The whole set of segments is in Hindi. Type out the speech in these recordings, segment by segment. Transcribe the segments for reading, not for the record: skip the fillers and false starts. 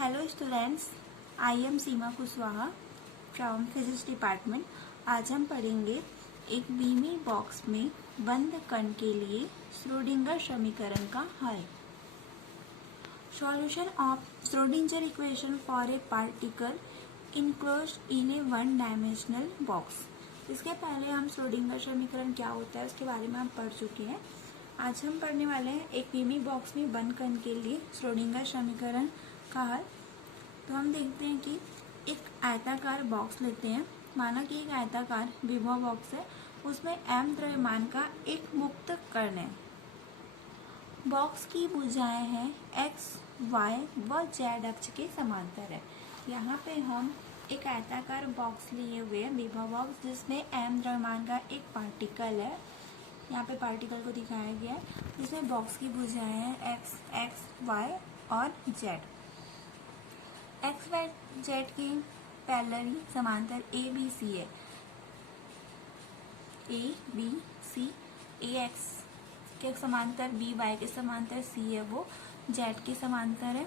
Hello students, I am Seema Kushwaha from physics department. आज हम पढ़ेंगे एक बीमी बॉक्स में बंद कण के लिए श्रोडिंगर समीकरण का हल। Solution of Schrodinger equation for a particle enclosed in A one dimensional box. इसके पहले हम श्रोडिंगर समीकरण क्या होता है उसके बारे में हम पढ़ चुके हैं। आज हम पढ़ने वाले हैं एक बीमी बॉक्स में बंद कण के लिए श्रोडिंगर समीकरण का हल। तो हम देखते हैं कि एक आयताकार बॉक्स लेते हैं। माना कि एक आयताकार विभव बॉक्स है, उसमें m द्रव्यमान का एक मुक्त कण है। बॉक्स की भुजाएं हैं x, y व z अक्ष के समांतर है। यहाँ पे हम एक आयताकार बॉक्स लिए हुए हैं, विभव बॉक्स, जिसमें m द्रव्यमान का एक पार्टिकल है। यहाँ पे पार्टिकल को दिखाया गया है, जिसमें बॉक्स की भुजाएं हैं x, y और z। एक्स वाई जेड की पैरेलल समांतर ए बी सी है। A B C, A x के समांतर, बी वाई के समांतर, सी है वो जेड के समांतर है।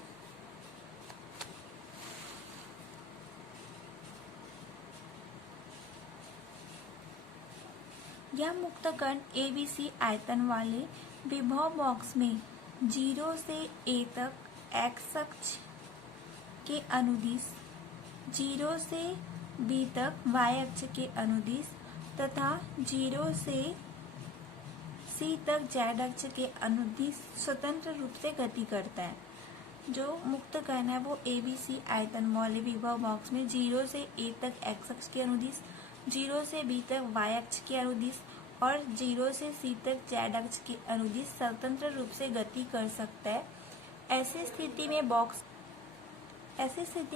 यह मुक्त कण ए बी सी आयतन वाले विभव बॉक्स में 0 से a तक एक्स अक्ष के अनुदिश, 0 से b तक y अक्ष के अनुदिश तथा 0 से c तक z अक्ष के अनुदिश स्वतंत्र रूप से गति करता है। जो मुक्त कण है वो ABC आयतन वाले विभव बॉक्स में 0 से a तक x अक्ष के अनुदिश, 0 से b तक y अक्ष के अनुदिश और 0 से c तक z अक्ष के अनुदिश स्वतंत्र रूप से गति कर सकता है। ऐसी स्थिति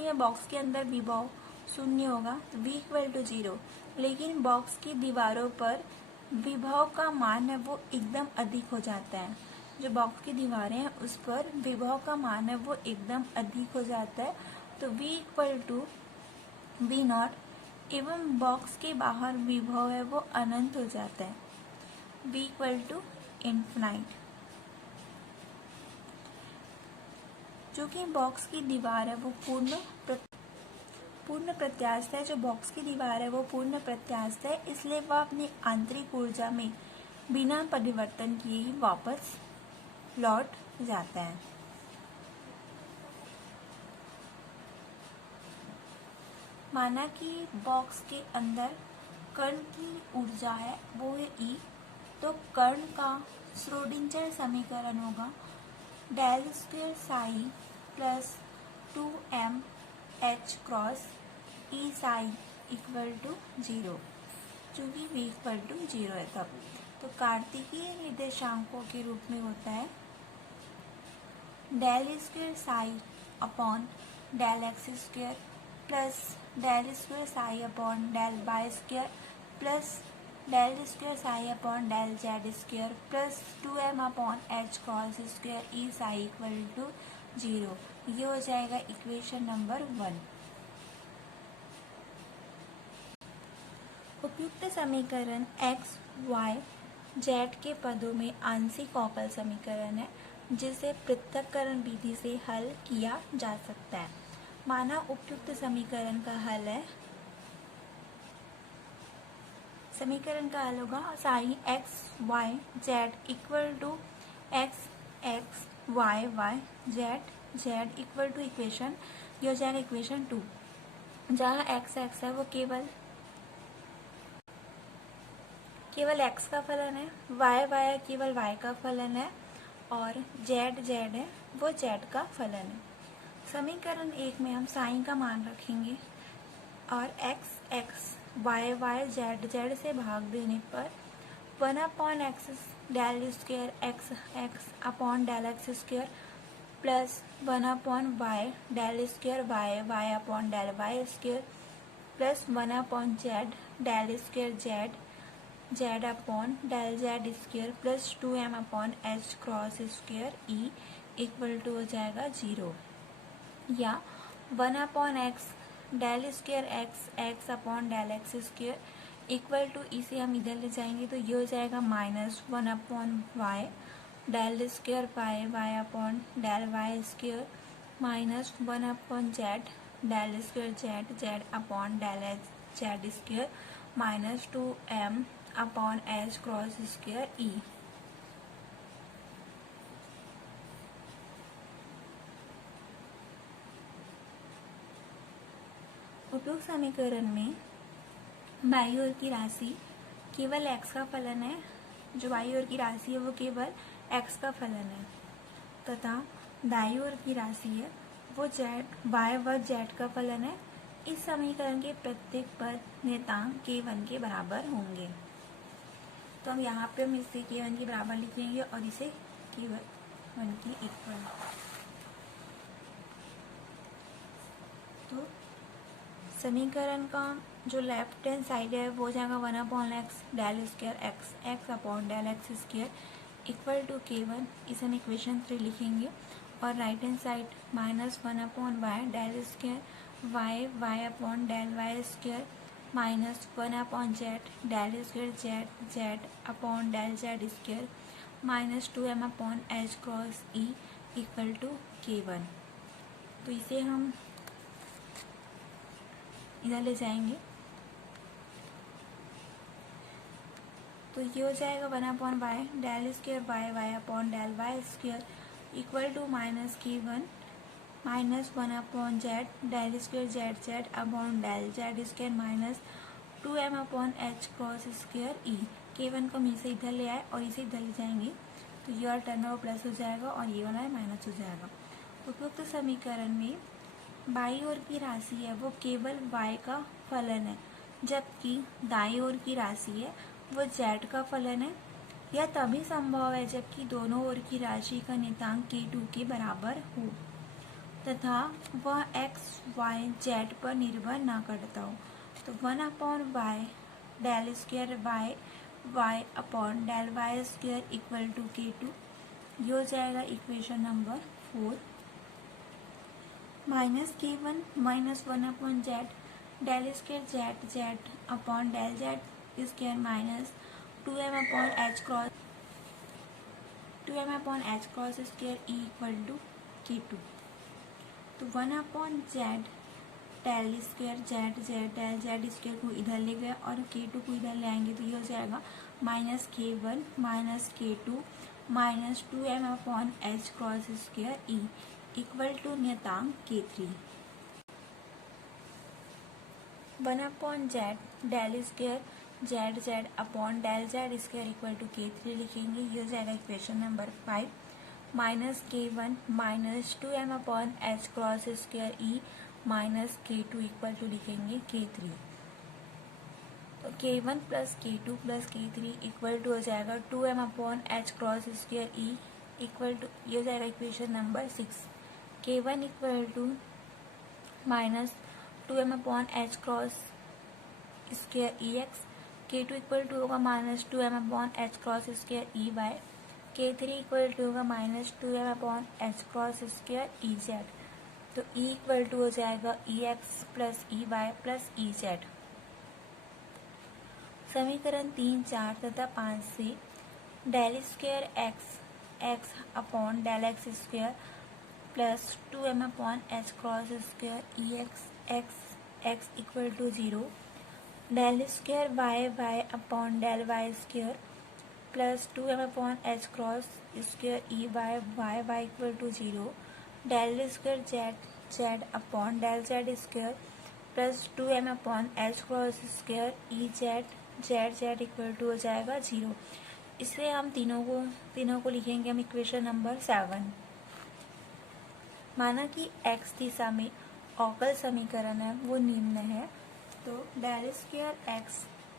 में बॉक्स के अंदर विभव शून्य होगा, v=0। लेकिन बॉक्स की दीवारों पर विभव का मान है वो एकदम अधिक हो जाता है। जो बॉक्स की दीवारें हैं उस पर विभव का मान है वो एकदम अधिक हो जाता है, तो v=v0 एवं बॉक्स के बाहर विभव है वो अनंत हो जाता है, v=∞। चूंकि बॉक्स की दीवार है वो पूर्ण प्रत्यास्थ है, जो बॉक्स की दीवार है वो पूर्ण प्रत्यास्थ है, इसलिए वह अपनी आंतरिक ऊर्जा में बिना परिवर्तन किए ही वापस लौट जाता है। माना कि बॉक्स के अंदर कण की ऊर्जा है वो है E, तो कण का श्रोडिंगर समीकरण होगा del square psi plus 2m h cross E psi equal to 0, चूँकि v=0 है तब। तो कार्तिकीय निर्देशांकों के रूप में होता है del square psi upon del x square plus del square psi upon del y square plus del square psi upon del z square plus 2m upon h cross square E psi equal to 0। ये हो जाएगा इक्वेशन नंबर 1। उपयुक्त समीकरण x, y, z के पदों में आंशिक अवकल समीकरण है, जिसे पृथक्करण विधि से हल किया जा सकता है। माना उपयुक्त समीकरण का हल है, समीकरण का हल होगा sine x, y, z equal to x, x, y, y, z, z equal to equation, ये हो जाएगा इक्वेशन 2। जहाँ x है वो केवल x का फलन है, y केवल y का फलन है और z है वो z का फलन है। समीकरण 1 में हम साइन का मान रखेंगे और x, y, z से भाग देने पर 1/x del square x upon del x square plus 1/y del square y upon del y square plus 1/z del square z upon del z square plus 2m upon h cross square E equal to हो जाएगा 0, या 1/x del square x upon del x square equal to इसे हम इधर ले जाएंगे तो ये हो जाएगा -1/y del square y upon del y square minus 1/z del square z upon del एच z square minus 2m upon h cross square e। उपयुक्त समीकरण में बाईं ओर की राशि केवल x का फलन है, जो बाईं ओर की राशि है वो केवल x का फलन है, तथा दाईं ओर की राशि है वो y व z का फलन है। इस समीकरण के प्रत्येक पद नियतांक k1 के बराबर होंगे। तो हम यहाँ पे हम इसे k1 के बराबर लिखेंगे और इसे k1 के इक्वल। तो समीकरण का जो लेफ्ट हैंड साइड है वो जाएगा 1/x del square x upon del x square equal to k1। इसे हम इक्वेशन 3 लिखेंगे। और right hand side minus 1/y del square y upon del y square minus 1/z del square z upon del z square minus 2m upon h cross e equal to k1। तो इसे हम इधर ले जाएंगे तो ये हो जाएगा 1/y del square y upon del y square equal to minus k1 minus 1/z del square z upon del z square minus 2m upon h cross square e। k1 को हम इसे इधर ले आए और इसे इधर ले जाएंगे तो ये और टर्न ओवर प्लस हो जाएगा और ये वाला माइनस हो जाएगा। उपयुक्त समीकरण में बाईं ओर की राशि है वो केवल y का फलन है, जबकि दाईं ओर की राशि है वो z का फलन है। यह तभी संभव है जबकि दोनों ओर की राशि का नियतांक k2 के बराबर हो तथा वह x, y, z पर निर्भर ना करता हो। तो 1/y del square y upon del y square equal to k2। ये हो जाएगा equation number 4। Minus k1 minus 1/z del square z upon del z square minus 2m upon h cross square e equal to k2। तो 1/z del square z del z square को इधर ले गए और k2 को इधर ले आएंगे तो ये हो जाएगा minus k1 minus k2 minus 2m upon h cross square e equal to नियतांक k3। 1/z del square z upon del z square equal to k3 लिखेंगे। ये हो जाएगा equation number 5। Minus k1 minus 2m upon h cross square e minus k2 equal to लिखेंगे k3। तो k1 plus k2 plus k3 equal to हो जाएगा 2m upon h cross square e equal to, ये हो जाएगा equation number 6। k1 equal to minus 2m upon h cross square E x, k2 equal to होगा minus 2m upon h cross square E y, k3 equal to होगा minus 2m upon h cross square ई जेड। तो e इक्वल टू हो जाएगा e x plus e y plus e z. समीकरण 3, 4 तथा 5 से del square x upon del x square plus 2m upon h cross square E x equal to 0, del square y upon del y square plus 2m upon h cross square E y equal to 0, del square z upon del z square plus 2m upon h cross square E z equal to हो जाएगा 0। इसे हम तीनों को लिखेंगे हम इक्वेशन नंबर 7। माना कि x दिशा में अवकल समीकरण है वो निम्न है। तो del square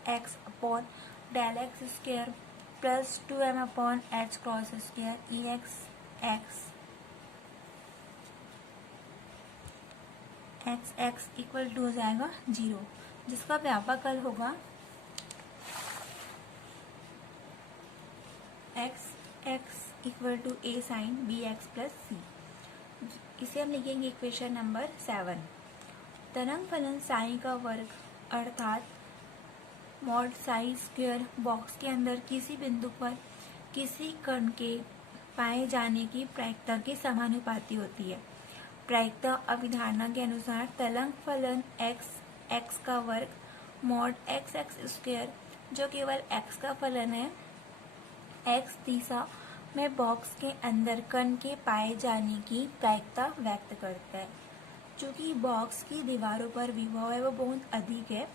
x upon del x square plus 2m upon h cross square E x equal to हो जाएगा 0, जिसका व्यापक हल होगा x equal to a sine b x plus c. इसे हम लिखेंगे इक्वेशन नंबर 7। तरंग फलन साइन का वर्ग अर्थात मॉड साई स्क्वायर बॉक्स के अंदर किसी बिंदु पर किसी कण के पाए जाने की प्रायिकता के समानुपाती होती है। प्रायिकता अभिधारणा के अनुसार तलंग फलन x का वर्ग मॉड x स्क्वायर जो केवल x का फलन है x दिशा में बॉक्स के अंदर कण के पाए जाने की प्रायिकता व्यक्त करता है। चूंकि बॉक्स की दीवारों पर विभव है वो बहुत अधिक है,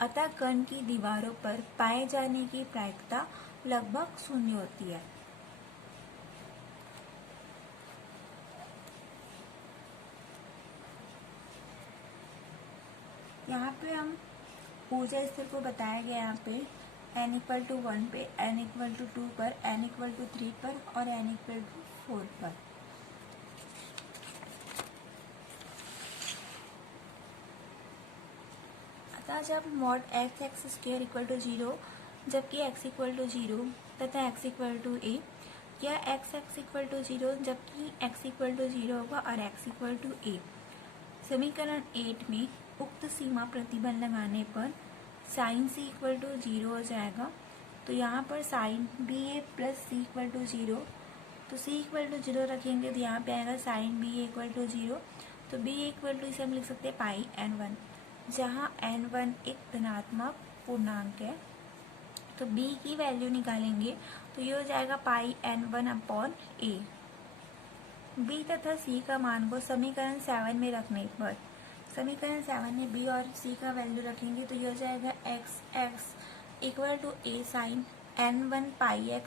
अतः कण की दीवारों पर पाए जाने की प्रायिकता लगभग शून्य होती है। यहाँ पे हम ऊर्जा स्तर को बताया गया यहाँ पे n=1 पे, n=2 पर, n=3 पर और n=4 पर। अतः जब मॉड x² 0 जबकि x0 तथा x a या x0 जबकि x0 होगा और xa। समीकरण 8 में उक्त सीमा प्रतिबंध लगाने पर साइन c 0 हो जाएगा। तो यहाँ पर साइन ba प्लस c 0, तो c 0 रखेंगे तो यहाँ पे आएगा साइन ba 0। तो ba इसे हम लिख सकते हैं पाई n1, जहाँ n1 एक धनात्मक पूर्णांक है। तो b की वैल्यू निकालेंगे तो ये हो जाएगा पाई n1 अपॉन a। b तथा c का मान को समीकरण 7 में रखने पर समीकरण 7 में b और c का वैल्यू रखेंगे तो ये हो जाएगा x a sine n1 pi x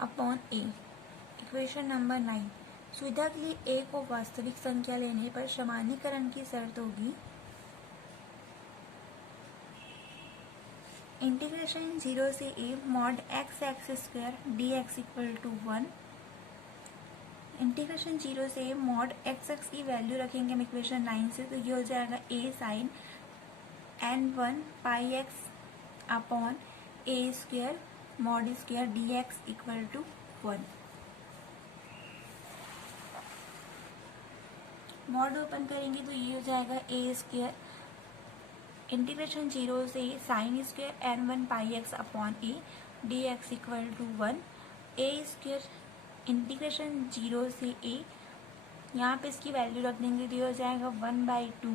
upon a। Equation number 9। सुविधा के लिए a को वास्तविक संख्या लेने पर सामान्यीकरण की शर्त होगी इंटीग्रेशन 0 से a mod x² dx 1। Integration 0 से मॉड x की वैल्यू रखेंगे हम इक्वेशन 9 से, तो ये हो जाएगा a sine n1 pi x upon a square mod square dx 1। Mod open करेंगे तो ये हो जाएगा a स्क्वायर इंटीग्रेशन 0 से sine square n1 pi x upon a dx 1। a square integration 0 से a, यहाँ पे इसकी वैल्यू रख देंगे तो ये हो जाएगा 1/2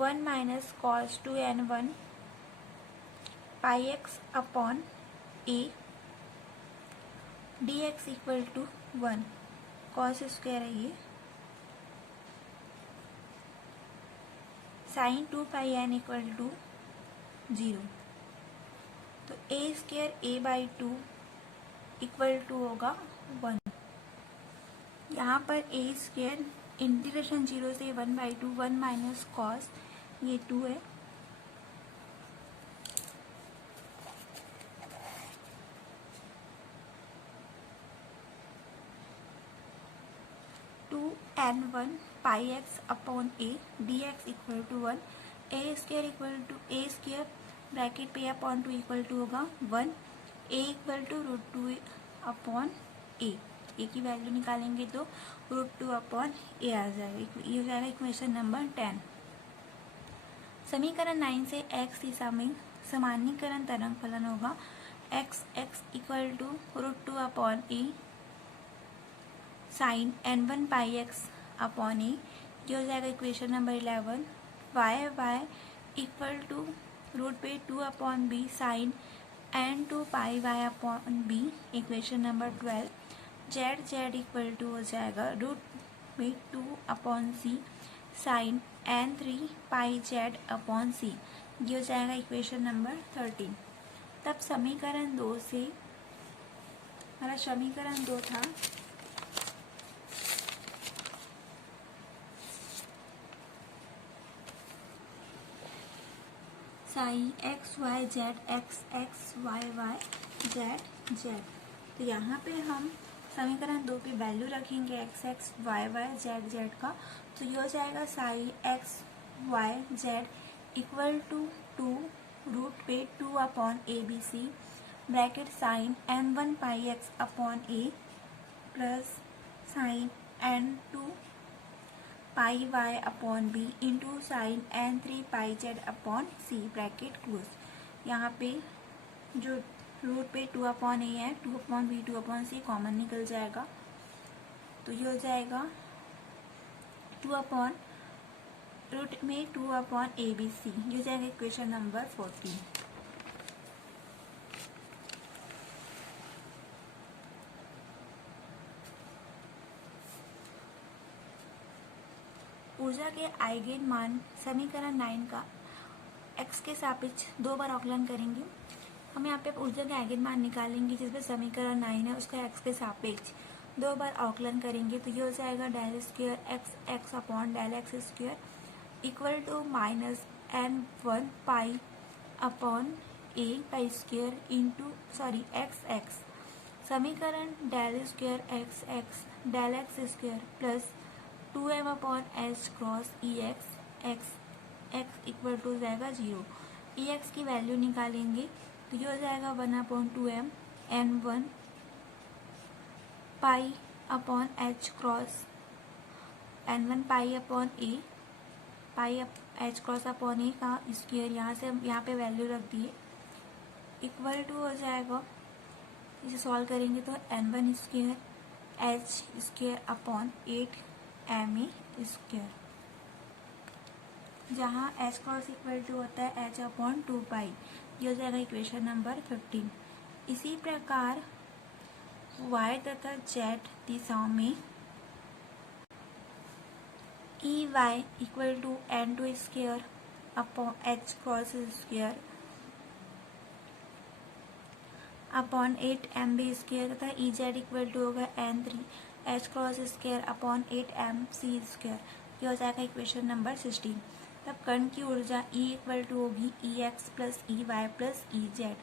1 minus cos 2n1 pi x upon a dx 1। Cos square है ये साइन 2 पाई n 0। तो a स्क्वायर a/2 = होगा 1। यहाँ पर a स्क्वायर इंटीग्रेशन 0 से 1/2 1 माइनस कॉस ये 2 है, n1 pi x upon a dx 1। a square bracket पे अपॉन 2 होगा 1। a √2 अपॉन a की वैल्यू निकालेंगे तो √2 अपॉन a आ जाएगा। ये हो जाएगा इक्वेशन नंबर 10। समीकरण 9 से x दिशा में सामान्यीकरण तरंग फलन होगा x √2 upon a sine n1 pi x upon a। ये हो जाएगा equation number 11। y √2 upon b sine n2 pi y upon b equation number 12। z हो जाएगा √2 upon c sine n3 pi z upon c। ये हो जाएगा इक्वेशन नंबर 13। तब समीकरण 2 से हमारा समीकरण 2 था sign x y z x y y z। तो यहाँ पे हम समीकरण 2 की वैल्यू रखेंगे x y z का, तो ये हो जाएगा sine x y z = 2 upon a b c bracket sine n1 pi x upon a plus sine n2 pi y upon b into sine n3 pi z upon c bracket close. यहाँ पे जो √2 अपॉन a है 2 upon b 2 upon c common निकल जाएगा, तो तो ये हो जाएगा 2 अपॉन रूट में 2 अपॉन ABC, ये हो जाएगा इक्वेशन नंबर 14। ऊर्जा के आइगेन मान समीकरण 9 का x के सापेक्ष 2 बार आकलन करेंगे। हम यहाँ पे ऊर्जा के आइगेन मान निकालेंगे, जिसमें समीकरण 9 है उसका x के सापेक्ष 2 बार आकलन करेंगे। तो ये हो जाएगा del square x upon del x square equal to minus n1 pi upon a pi square into x समीकरण del square x del x square plus 2m upon h cross x equal to जाएगा 0। ex की वैल्यू निकालेंगे तो ये हो जाएगा 1/2m n1 pi upon h cross n1 pi upon a pi h cross upon a का स्क्वायर, यहाँ से हम यहाँ पे वैल्यू रख दिए, इक्वल टू हो जाएगा, इसे सॉल्व करेंगे तो n1 square h square upon 8ma square, जहाँ h क्रॉस इक्वल टू होता है h अपॉन 2 पाई, ये हो जाएगा इक्वेशन नंबर 15। इसी प्रकार y तथा z दिशाओं में EY equal to n2 square upon h cross square upon 8mb square तथा EZ इक्वल टू होगा n3 h cross square upon 8mc square, ये हो जाएगा इक्वेशन नंबर 16। तब कण की ऊर्जा E इक्वल टू होगी EX plus EY plus EZ,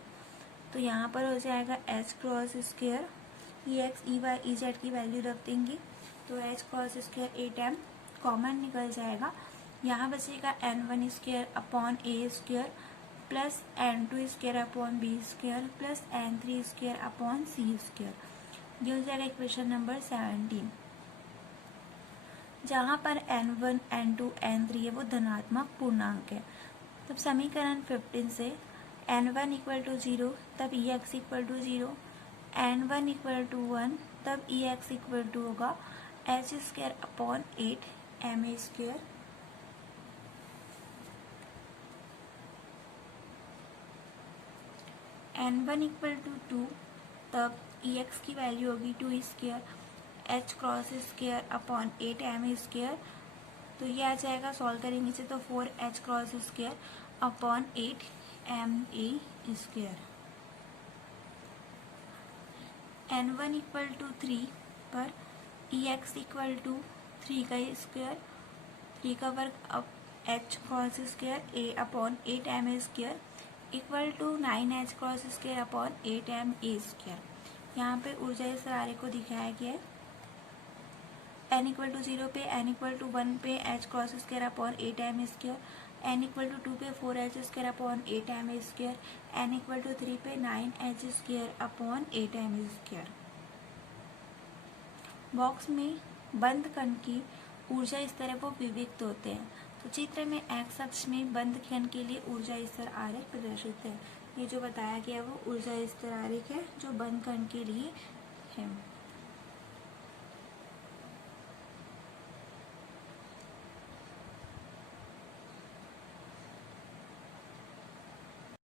तो यहाँ पर हो जाएगा h cross square EX EY EZ की वैल्यू रख देंगे तो h cross square 8m common निकल जाएगा, यहाँ बचेगा n1 square upon a square plus n2 square upon b square plus n3 square upon c square, ये हो जाएगा इक्वेशन नंबर 17। जहाँ पर n1 n2 n3 है वो धनात्मक पूर्णांक है। तब समीकरण 15 से n1 इक्वल टू 0 तब ex equal to 0, n1 equal to 1 तब ex इक्वल टू होगा h square upon 8ma square n1 equal to 2 तब ex की वैल्यू होगी 2 square h cross square upon 8ma square, तो ये आ जाएगा, सॉल्व करेंगे इसे तो 4h cross square upon 8ma square. n1 equal to 3 पर ex इक्वल टू 3 का स्क्वायर 3 का वर्ग अब h cross square a upon 8ma square equal to 9h cross square upon 8ma square. यहाँ पे ऊर्जा इस आरेख को दिखाया गया है, n इक्वल टू 0 पे n इक्वल टू 1 पे h cross square upon 8ma square, n equal to 2 पे 4h square upon 8ma square, n equal to 3 पे 9h square upon 8ma square. Box में बंद कण की ऊर्जा स्तर वो विविक्त होते हैं। तो चित्र में x अक्ष में बंद कण के लिए ऊर्जा स्तर आरेख प्रदर्शित है। ये जो बताया गया वो ऊर्जा स्तर आरेख है जो बंद कण के लिए है।